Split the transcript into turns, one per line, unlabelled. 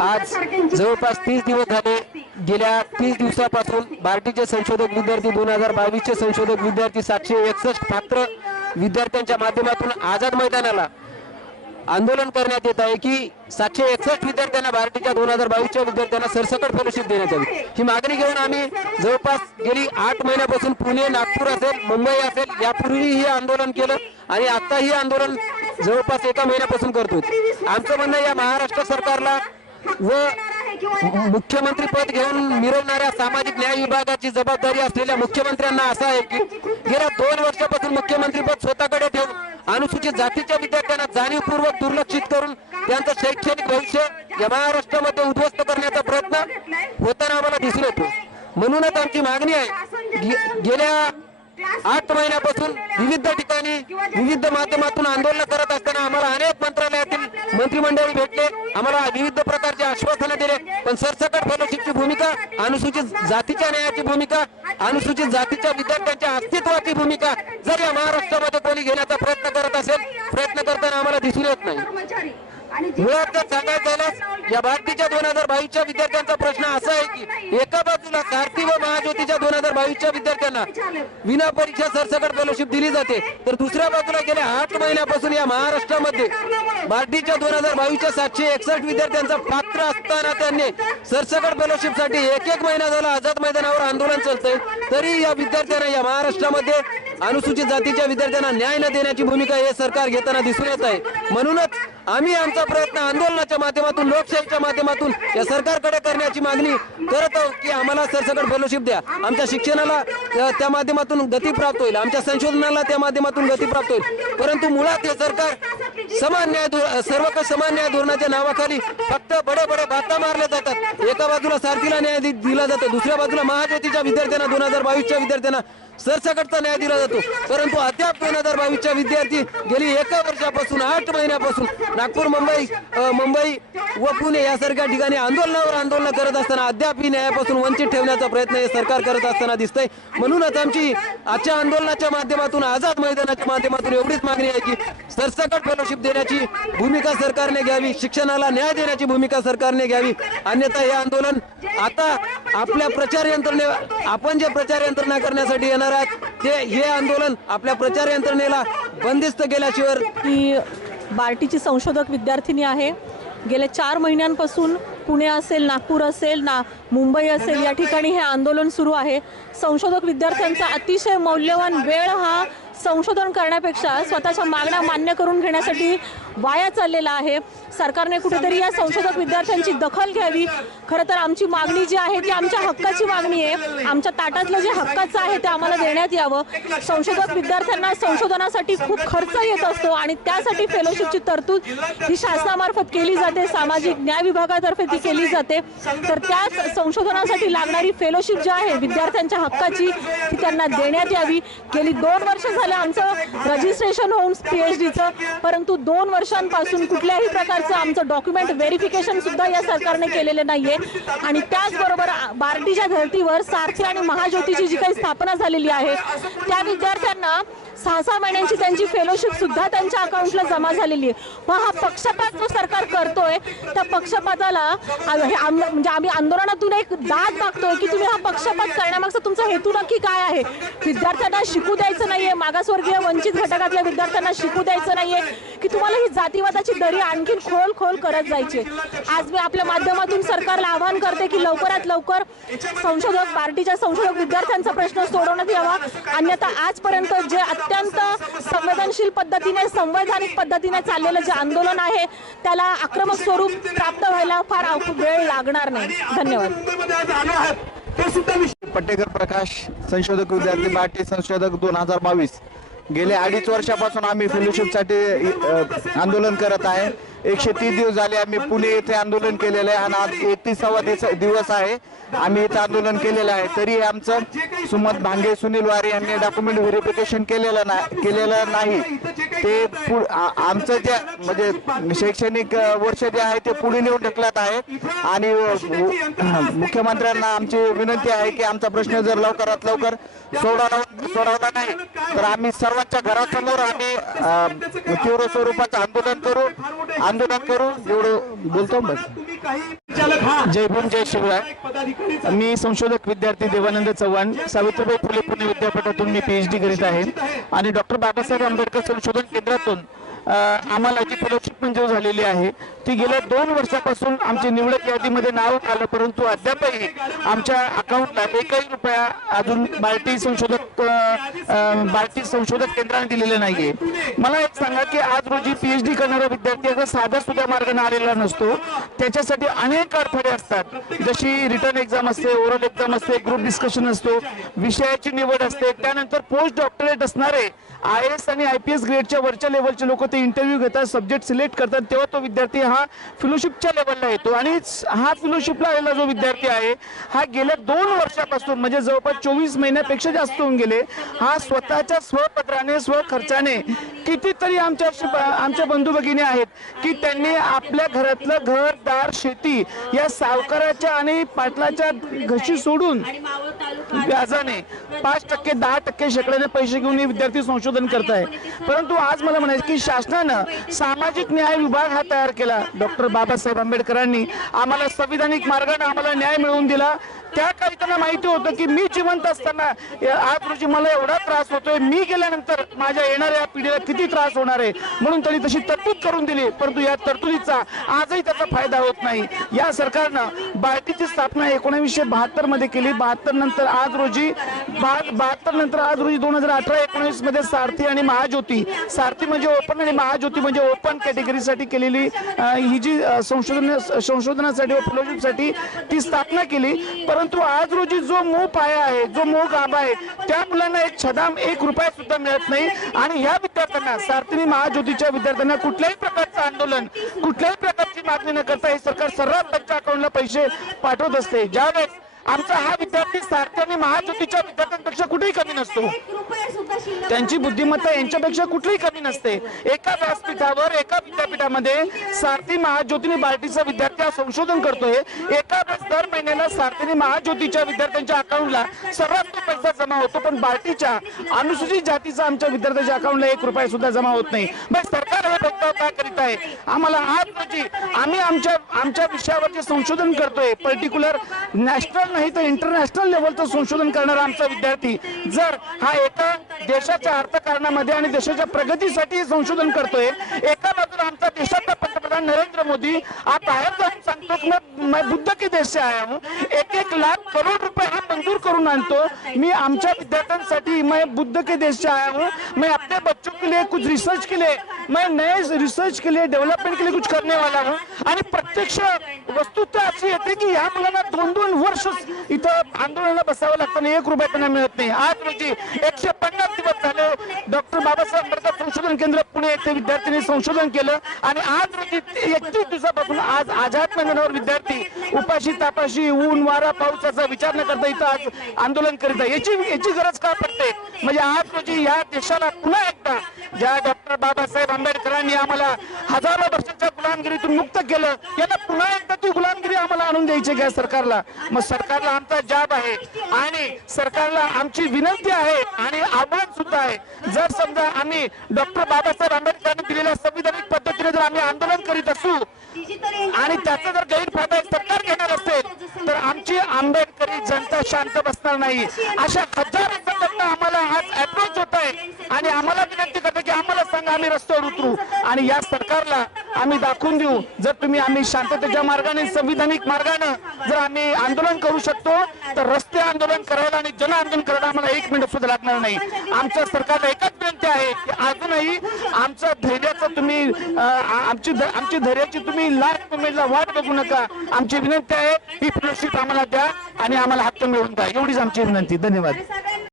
आज जवळपास तीस दिवस झाले. गेल्या तीस दिवसापासून बार्टीचे संशोधक विद्यार्थी दोन हजार बावीसचे संशोधक विद्यार्थी सातशे एकसष्ट पात्र विद्यार्थ्यांच्या माध्यमातून आझाद मैदानाला आंदोलन करण्यात येत आहे की सातशे एकसष्ट विद्यार्थ्यांना बार्टीच्या दोन हजार बावीसच्या विद्यार्थ्यांना सरसकट फेलोशिप देण्यात यावी. ही मागणी घेऊन आम्ही जवळपास गेली आठ महिन्यापासून पुणे नागपूर असेल मुंबई असेल यापूर्वी हे आंदोलन केलं आणि आत्ताही आंदोलन जवळपास एका महिन्यापासून करतो आमचं म्हणणं या महाराष्ट्र सरकारला व मुख्यमंत्री पद घेऊन मिरवणाऱ्या सामाजिक न्याय विभागाची जबाबदारी असलेल्या मुख्यमंत्र्यांना असं आहे की गेल्या दोन वर्षापासून मुख्यमंत्री पद स्वतःकडे ठेवून अनुसूचित जातीच्या विद्यार्थ्यांना जाणीवपूर्वक दुर्लक्षित करून त्यांचं शैक्षणिक भविष्य या महाराष्ट्रामध्ये उद्ध्वस्त करण्याचा प्रयत्न होताना आम्हाला दिसून येतो म्हणूनच आमची मागणी आहे गे- गेल्या आठ महिन्यापासून विविध ठिकाणी विविध माध्यमातून आंदोलन करत असताना आम्हाला अनेक मंत्रालयातील मंत्रिमंडळी भेटले. आम्हाला विविध प्रकारचे आश्वासनं दिले. पण सरसकट फेलोशिपची भूमिका अनुसूचित जातीच्या न्यायाची भूमिका अनुसूचित जातीच्या विद्यार्थ्यांच्या अस्तित्वाची भूमिका जर या महाराष्ट्रामध्ये कोणी घेण्याचा प्रयत्न करत असेल प्रयत्न करताना आम्हाला दिसून येत नाही. मुळात सांगायचं झाल्यास या भारतीच्या दोन हजार बावीसच्या विद्यार्थ्यांचा प्रश्न असा आहे की एका बाजूला सारथी व महाज्योतीच्या दोन हजार बावीसच्या विद्यार्थ्यांना विना परीक्षा सरसकट फेलोशिप दिली जाते तर दुसऱ्या बाजूला गेल्या आठ महिन्यापासून या महाराष्ट्रामध्ये भारतीच्या दोन हजार बावीसच्या सातशे एकसष्ट विद्यार्थ्यांचा पात्र असताना त्यांनी सरसकट फेलोशिपसाठी एक एक महिना झाला आझाद मैदानावर आंदोलन चालतंय. तरी या विद्यार्थ्यांना या महाराष्ट्रामध्ये अनुसूचित जातीच्या विद्यार्थ्यांना न्याय न देण्याची भूमिका हे सरकार घेताना दिसून येत आहे. म्हणूनच आम्ही आमचा प्रयत्न आंदोलनाच्या माध्यमातून लोकशाहीच्या माध्यमातून या सरकारकडे करण्याची मागणी करत आहोत की आम्हाला सरसकट फेलोशिप द्या. आमच्या शिक्षणाला त्या माध्यमातून गती प्राप्त होईल. आमच्या संशोधनाला त्या माध्यमातून गती प्राप्त होईल. परंतु मुळात हे सरकार समान न्याय धो- सर्व समान न्याय धोरणाच्या नावाखाली फक्त बडे बडे भाता मारले जातात. एका बाजूला सारथीला न्याय दिला जातो दुसऱ्या बाजूला महाज्योतीच्या विद्यार्थ्यांना दोन हजार बावीसच्या विद्यार्थ्यांना सरसकटचा न्याय दिला जातो. परंतु अद्याप दोन हजार बावीसच्या विद्यार्थी गेली एका वर्षापासून आठ महिन्यापासून नागपूर मुंबई मुंबई व पुणे यासारख्या ठिकाणी आंदोलनावर आंदोलन करत असताना अद्याप ही न्यायापासून वंचित ठेवण्याचा प्रयत्न हे सरकार करत असताना दिसतंय. म्हणूनच आमची आजच्या आंदोलनाच्या माध्यमातून आझाद मैदानाच्या माध्यमातून एवढीच मागणी आहे की सरसकट फेलोशिप देण्याची भूमिका सरकारने घ्यावी शिक्षणाला न्याय देण्याची भूमिका सरकारने घ्यावी. अन्यथा हे आंदोलन आता आपल्या प्रचार यंत्रणे आपण जे प्रचार यंत्रणा करण्यासाठी येणार आहात ते हे आंदोलन आपल्या प्रचार यंत्रणेला बंदिस्त केल्याशिवाय
ही बार्टीची संशोधक विद्यार्थिनी आहे. गेल्या चार महिन्यांपासून पुणे असेल नागपूर असेल ना मुंबई असेल या ठिकाणी हे आंदोलन सुरू आहे. संशोधक विद्यार्थ्यांचा अतिशय मौल्यवान वेळ हा संशोधन करण्यापेक्षा स्वतःच्या मागण्या मान्य करून घेण्यासाठी वाया चाललेला आहे. सरकारने कुठेतरी या संशोधक विद्यार्थ्यांची दखल घ्यावी. खरं तर आमची मागणी जी आहे ती आमच्या हक्काची मागणी आहे. आमच्या ताटातलं जे हक्काचं आहे ते आम्हाला देण्यात यावं. संशोधक विद्यार्थ्यांना संशोधनासाठी खूप खर्च येत असतो आणि त्यासाठी फेलोशिपची तरतूद ही शासनामार्फत केली जाते. सामाजिक न्याय विभागातर्फे ती केली जाते. तर त्याच संशोधनासाठी लागणारी फेलोशिप जी आहे विद्यार्थ्यांच्या हक्काची ती त्यांना देण्यात यावी. गेली दोन वर्ष झाली आमचं रजिस्ट्रेशन होऊन पीएचडीचं परंतु दोन वर्षांपासून कुठल्याही प्रकारचं आमचं डॉक्युमेंट व्हेरिफिकेशन सुद्धा या सरकारने केलेलं नाहीये. आणि त्याचबरोबर बार्टीच्या धर्तीवर सारथी आणि महाज्योतीची जी काही स्थापना झालेली आहे त्या विद्यार्थ्यांना सहा सहा महिन्यांची त्यांची फेलोशिप सुद्धा त्यांच्या अकाउंटला जमा झालेली आहे. मग हा पक्षपात जो सरकार करतोय त्या पक्षपाताला हे म्हणजे आम्ही आंदोलनातून एक दाद मागतोय की तुम्ही हा पक्षपात करण्यामागचा तुमचा हेतू नक्की काय आहे? विद्यार्थ्यांना शिकू द्यायचं नाहीये. मागासवर्गीय वंचित घटकातल्या विद्यार्थ्यांना शिकू द्यायचं नाहीये की तुम्हाला ही जातीवादाची दरी आणखीन खोल खोल करत जायची आज मी आपल्या माध्यमातून सरकारला आवाहन करते की लवकरात लवकर संशोधक पार्टीच्या संशोधक विद्यार्थ्यांचा प्रश्न सोडवण्यात यावा. अन्यथा आजपर्यंत जे अत्यंत संवेदनशील पद्धतीने संवैधानिक पद्धतीने चाललेलं जे आंदोलन आहे त्याला आक्रमक स्वरूप प्राप्त व्हायला फार वेळ लागणार नाही. धन्यवाद.
पट्टेकर प्रकाश संशोधक विद्यार्थी बाटी संशोधक दोन हजार बावीस. गेले अडीच वर्षापासून आम्ही फेलोशिपसाठी आंदोलन करत आहे. एकशे तीस दिवस झाले आम्ही पुणे येथे आंदोलन केलेलं आहे आणि आज एकतीसावा दिवस- दिवस आहे. आम्ही इथं आंदोलन केलेलं आहे. तरी आमचं सुमत भांगे सुनील वारे यांनी डॉक्युमेंट व्हेरिफिकेशन केलेलं नाही केलेलं नाही. ते पु- आ- आमचं जे म्हणजे शैक्षणिक वर्ष जे आहे ते पुढे नेऊन ढकलत आहे. आणि मुख्यमंत्र्यांना आमची विनंती आहे की आमचा प्रश्न जर लवकरात लवकर सोडवला सोडवला नाही तर आम्ही सर्वांच्या घरासमोर आम्ही तीव्र स्वरूपाचं आंदोलन करू. आंदोलन करू एवढं बोलतो बस
जय भीम जय शिवराय. मी संशोधक विद्यार्थी देवानंद चव्हाण सावित्रीबाई फुले पुणे विद्यापीठातून मी पीएच डी करीत आहे. आणि डॉक्टर बाबासाहेब आंबेडकर संशोधन केंद्रातून आम्हाला जी फेलोशिप मंजूर झालेली आहे ती गेल्या दोन वर्षापासून आमची निवडक यादीमध्ये नाव आलं परंतु अद्यापही आमच्या अकाउंटला एकही रुपया अजून बार्टी संशोधक अ, बार्टी संशोधक केंद्राने दिलेले नाहीये. मला एक सांगा की आज रोजी पीएच डी करणारा विद्यार्थी असा साधा सुद्धा मार्गाने आलेला नसतो. त्याच्यासाठी अनेक अडथळे असतात. जशी रिटर्न एक्झाम असते ओरल एक्झाम असते ग्रुप डिस्कशन असतो विषयाची निवड असते त्यानंतर पोस्ट डॉक्टरेट असणारे आय एस आणि आय पी एस ग्रेडच्या वरच्या लेवलचे लोक ते इंटरव्ह्यू घेतात सब्जेक्ट सिलेक्ट करतात तेव्हा तो विद्यार्थी हा फेलोशिपच्या लेवलला येतो. आणि हा फेलोशिपला आलेला जो विद्यार्थी आहे हा गेल्या दोन वर्षापासून म्हणजे जवळपास चोवीस महिन्यापेक्षा जास्त होऊन गेले हा स्वतःच्या स्वपत्राने स्वखर्चाने कितीतरी आमच्या आमच्या बंधू भगिनी आहेत की त्यांनी आपल्या घरातलं घर दार शेती या सावकाराच्या आणि पाटलाच्या घशी सोडून व्याजाने पाच टक्के दहा टक्के शेकड्याने पैसे घेऊन हे विद्यार्थी संशोधन करत आहे परंतु आज मला म्हणायचं की शासनानं सामाजिक न्याय विभाग हा तयार केला. डॉक्टर बाबासाहेब आंबेडकरांनी आम्हाला संविधानिक मार्गाने आम्हाला न्याय मिळवून दिला. त्या काळी त्यांना माहिती होतं की मी जिवंत असताना आज रोजी मला एवढा त्रास होतोय. मी गेल्यानंतर माझ्या येणाऱ्या पिढीला किती त्रास होणार आहे? म्हणून त्यांनी तशी तरतूद करून दिली. परंतु या तरतुदीचा आजही त्याचा फायदा होत नाही. या सरकारनं बार्टीची स्थापना एकोणीसशे बहात्तरमध्ये केली. बहात्तर नंतर आज रोजी बहात्तर नंतर आज रोजी दोन हजार अठरा एकोणीसमध्ये सारथी आणि महाज्योती. सारथी म्हणजे ओपन आणि महाज्योती म्हणजे ओपन कॅटेगरीसाठी केलेली ही जी संशोधन संशोधनासाठी व फेलोशिपसाठी ती स्थापना केली. परंतु आज रोजी जो मो पाया आहे जो मो गाभा आहे त्या मुलांना एक छदाम एक रुपया सुद्धा मिळत नाही. आणि ह्या विद्यार्थ्यांना सार्थिनी महाज्योतीच्या विद्यार्थ्यांना कुठल्याही प्रकारचं आंदोलन कुठल्याही प्रकारची मागणी न करता हे सरकार सर्रास त्यांच्या अकाउंटला पैसे पाठवत असते. ज्यावेळेस आमचा हा विद्यार्थी सारथी आणि महाज्योतीच्या विद्यार्थ्यांपेक्षा कुठेही कमी नसतो. त्यांची बुद्धिमत्ता यांच्यापेक्षा कुठलीही कमी नसते. एका व्यासपीठावर एका विद्यापीठामध्ये सारथी महाज्योतीने बार्टीचा विद्यार्थी हा संशोधन करतोय. एका वेळेस दर महिन्याला सारथीने महाज्योतीच्या विद्यार्थ्यांच्या अकाउंटला सर्वात तो पैसा जमा होतो पण बार्टीच्या अनुसूचित जातीचा आमच्या विद्यार्थ्यांच्या अकाउंटला एक रुपया सुद्धा जमा होत नाही. मग सरकार हे भेदभाव काय करीत आहे? आम्हाला आज रोजी आम्ही आमच्या आमच्या विषयावर जे संशोधन करतोय. पर्टिक्युलर नॅशनल नाही तर इंटरनॅशनल लेवलचं संशोधन करणारा आमचा विद्यार्थी. जर हा एका देशाच्या अर्थकारणामध्ये आणि देशाच्या प्रगतीसाठी संशोधन करतोय एका बाजूला आमचा देशाचा पंतप्रधान नरेंद्र मोदी आप बाहेर जाऊन सांगतो की मैं- बुद्ध के देश से आया हूँ. एक एक लाख करोड रुपये हा मंजूर करून आणतो. मी आमच्या विद्यार्थ्यांसाठी मैं बुद्ध के देश से आया हूँ. मैं अपने बच्चों के लिए कुछ रिसर्च के लिए मैं नए रिसर्च के लिए डेव्हलपमेंट के लिए कुछ करने वाला हूँ. आणि प्रत्यक्ष वस्तुता अशी येते की या मुलांना दोन दोन वर्ष इथं आंदोलनाला बसावं लागतं आणि एक रुपया त्यांना मिळत नाही. आज रोजी एकशे पन्नास दिवस झाले डॉक्टर बाबासाहेब आंबेडकर संशोधन केंद्र पुणे येथे विद्यार्थ्यांनी संशोधन केलं. आणि आज रोजी एकतीस दिवसापासून आज आझाद मैदानावर विद्यार्थी उपाशी तापाशी ऊन वारा पावसाचा विचार न करता इथं आज आंदोलन करीत आहे. याची याची गरज का पडते? म्हणजे आज रोजी या देशाला पुन्हा एकदा ज्या डॉक्टर बाबासाहेब आंबेडकरांनी आम्हाला हजारो वर्षाच्या गुलामगिरीतून मुक्त केलं यांना पुन्हा एकदा ती गुलामगिरी आम्हाला आणून द्यायची काय सरकारला? मग सरकारला आमचा जाब आहे आणि सरकारला आमची विनंती आहे आणि आव्हान सुद्धा आहे. जर समजा आम्ही डॉक्टर बाबासाहेब आंबेडकरांनी दिलेल्या संविधानिक पद्धतीने जर आम्ही आंदोलन करीत असू आणि त्याचा जर गैरफायदा सरकार घेणार असेल तर आमची आंबेडकरी जनता शांत बसणार नाही. अशा हजारो संघटना आम्हाला आज अप्रोच होत आहे आणि आम्हाला विनंती करते आम्ही रस्त्यावर उतरू आणि या सरकारला आम्ही दाखवून देऊ. जर तुम्ही आम्ही शांततेच्या मार्गाने संविधानिक मार्गाने जर आम्ही आंदोलन करू शकतो तर रस्ते आंदोलन करायला आणि जन आंदोलन करायला आम्हाला एक मिनिट सुद्धा लागणार नाही. आमच्या सरकारला एकच विनंती आहे की अजूनही आमचं धैर्याचं तुम्ही आमची आमची धैर्याची तुम्ही लास्ट मोमेंटला वाट बघू नका. आमची विनंती आहे ही फेलोशिप आम्हाला द्या आणि आम्हाला हक्क मिळवून द्या. एवढीच आमची विनंती. धन्यवाद.